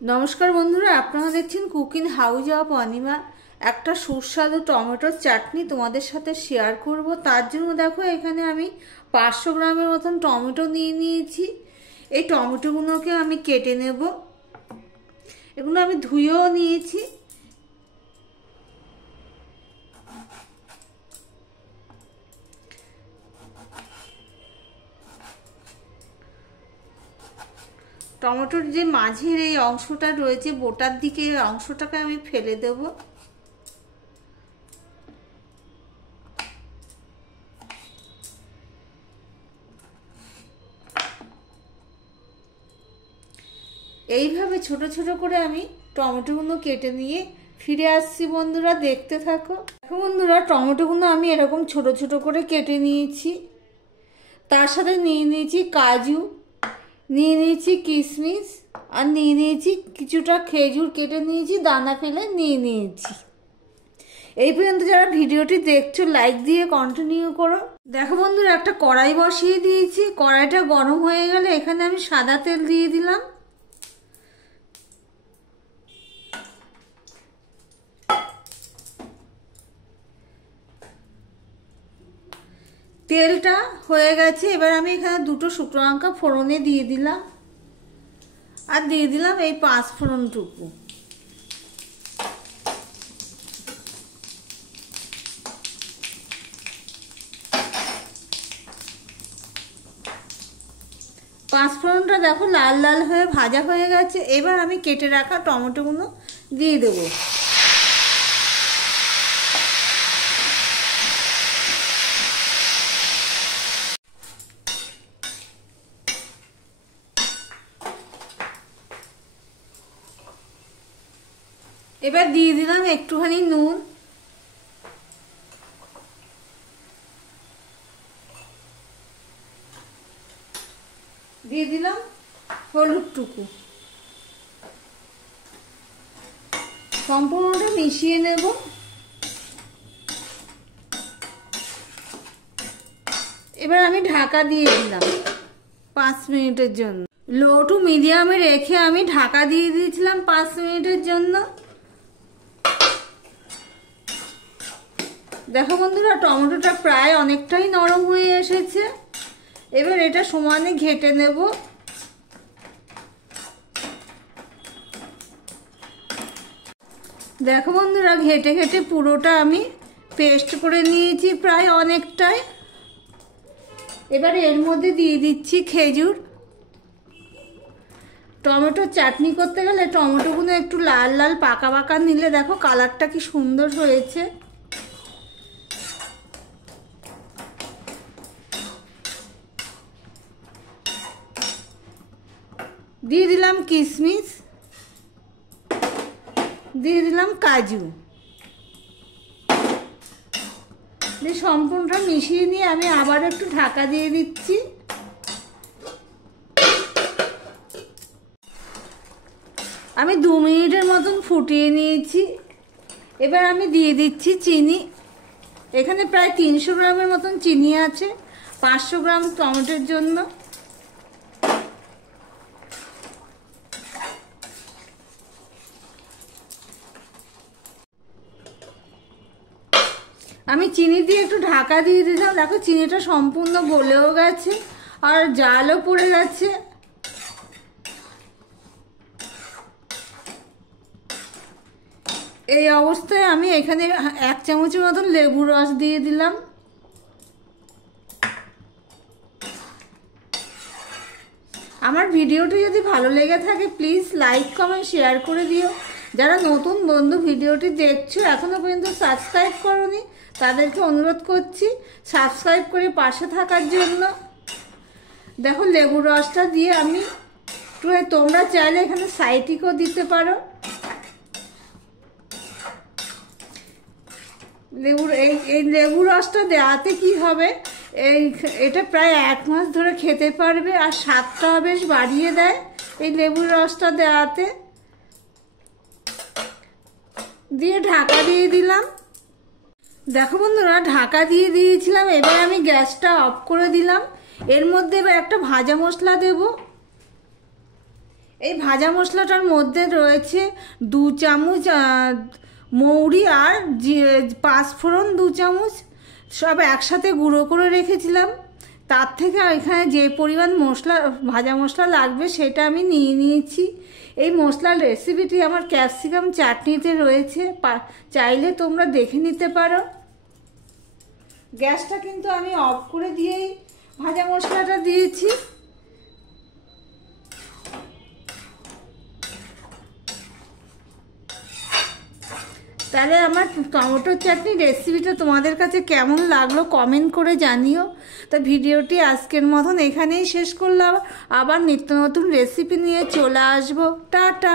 नमस्कार बंधुरा आपनारा देखছেন कुकिंग हाउस ऑफ अनिमा। একটা সুস্বাদু টমেটোর চাটনি তোমাদের সাথে শেয়ার করব। তার জন্য দেখো এখানে আমি 500 গ্রামের মতন টমেটো নিয়ে নিয়েছি। এই টমেটোগুলোকে আমি কেটে নেব। এগুলো আমি ধুয়েও নিয়েছি। টমেটোর যে মাঝের এই অংশটা রয়েছে বোটার দিকে এই অংশটাকে আমি ফেলে দেব। এইভাবে ছোট ছোট করে আমি টমেটোগুলো কেটে নিয়ে ফিরে আসছি। বন্ধুরা দেখতে থাকো। দেখো বন্ধুরা, টমেটোগুলো আমি এরকম ছোট ছোট করে কেটে নিয়েছি। তার সাথে নিয়ে নিয়েছি কাজু, নিয়ে নিয়েছি কিশমিশ, আর নিয়ে নিয়েছি কিছুটা খেজুর কেটে নিয়েছি, দানা ফেলে নিয়ে নিয়েছি। এই পর্যন্ত যারা ভিডিওটি দেখছো লাইক দিয়ে কন্টিনিউ করো। দেখো বন্ধুরা, একটা কড়াই বসিয়ে দিয়েছি। কড়াইটা গরম হয়ে গেলে এখানে আমি সাদা তেল দিয়ে দিলাম। তেলটা হয়ে গেছে। এবার আমি এখানে দুটো শুকনো লঙ্কা ফোড়নে দিয়ে দিলাম, আর দিয়ে দিলাম এই 5 ফোড়নটুকু। পাঁচ ফোড়নটা দেখো লাল লাল হয়ে ভাজা হয়ে গেছে। এবার আমি কেটে রাখা টমেটোগুলো দিয়ে দেবো। এবার দিয়ে দিলাম একটুখানি নুন, দিয়ে দিলাম হলুদটুকু। সম্পূর্ণটা মিশিয়ে নেব। এবার আমি ঢাকা দিয়ে দিলাম 5 মিনিটের জন্য। লো টু মিডিয়ামে রেখে আমি ঢাকা দিয়ে দিয়েছিলাম 5 মিনিটের জন্য। দেখো বন্ধুরা, টমেটোটা প্রায় অনেকটাই নরম হয়ে এসেছে। এবার এটা সমানে ঘেটে নেব। দেখো বন্ধুরা, ঘেটে ঘেটে পুরোটা আমি পেস্ট করে নিয়েছি প্রায় অনেকটাই। এবার এর মধ্যে দিয়ে দিচ্ছি খেজুর। টমেটো চাটনি করতে গেলে টমেটোগুলো একটু লাল লাল পাকা পাকা নিলে দেখো কালারটা কি সুন্দর হয়েছে। দিয়ে দিলাম কিশমিশ, দিয়ে দিলাম কাজু, দিয়ে সম্পূর্ণটা মিশিয়ে নিয়ে আমি আবার একটু ঢাকা দিয়ে দিচ্ছি। আমি 2 মিনিটের মতন ফুটিয়ে নিয়েছি। এবার আমি দিয়ে দিচ্ছি চিনি। এখানে প্রায় 300 গ্রামের মতন চিনি আছে 500 গ্রাম টমেটোর জন্য। আমি চিনি দিয়ে একটু ঢাকা দিয়ে দিলাম। দেখো চিনিটা সম্পূর্ণ গলেও গেছে আর জালও পড়ে গেছে। এই অবস্থায় আমি এখানে 1 চামচের মতন লেবুর রস দিয়ে দিলাম। আমার ভিডিওটি যদি ভালো লেগে থাকে প্লিজ লাইক কমেন্ট শেয়ার করে দিও। যারা নতুন বন্ধু ভিডিওটি দেখছো এখনো পর্যন্ত সাবস্ক্রাইব করোনি তাদেরকে অনুরোধ করছি সাবস্ক্রাইব করে পাশে থাকার জন্য। দেখো লেবুর রসটা দিয়ে আমি তোমরা চাইলে এখানে সাইট্রিকও দিতে পারো। এই লেবুর রসটা দেওয়াতে কি হবে, এটা প্রায় 1 মাস ধরে খেতে পারবে আর স্বাদটা বেশ বাড়িয়ে দেয় এই লেবুর রসটা দেওয়াতে। দিয়ে ঢাকা দিয়ে দিলাম। দেখো বন্ধুরা, ঢাকা দিয়ে দিয়েছিলাম। এবার আমি গ্যাসটা অফ করে দিলাম। এর মধ্যে এবার একটা ভাজা মশলা দেব। এই ভাজা মশলাটার মধ্যে রয়েছে 2 চামচ মৌরি আর 5 ফোড়ন 2 চামচ, সব একসাথে গুঁড়ো করে রেখেছিলাম। তার থেকে এখানে যে পরিমাণ মশলা ভাজা মশলা লাগবে সেটা আমি নিয়ে নিয়েছি। এই মশলার রেসিপিটি আমার ক্যাপসিকাম চাটনিতে রয়েছে, চাইলে তোমরা দেখে নিতে পারো। গ্যাসটা কিন্তু আমি অফ করে দিয়েই ভাজা মশলাটা দিয়েছি। তাহলে আমার টমেটোর চাটনি রেসিপিটা তোমাদের কাছে কেমন লাগলো কমেন্ট করে জানিও। তো ভিডিওটি আজকের মতন এখানেই শেষ করলাম, আবার নিত্য নতুন রেসিপি নিয়ে চলে আসবো। টাটা।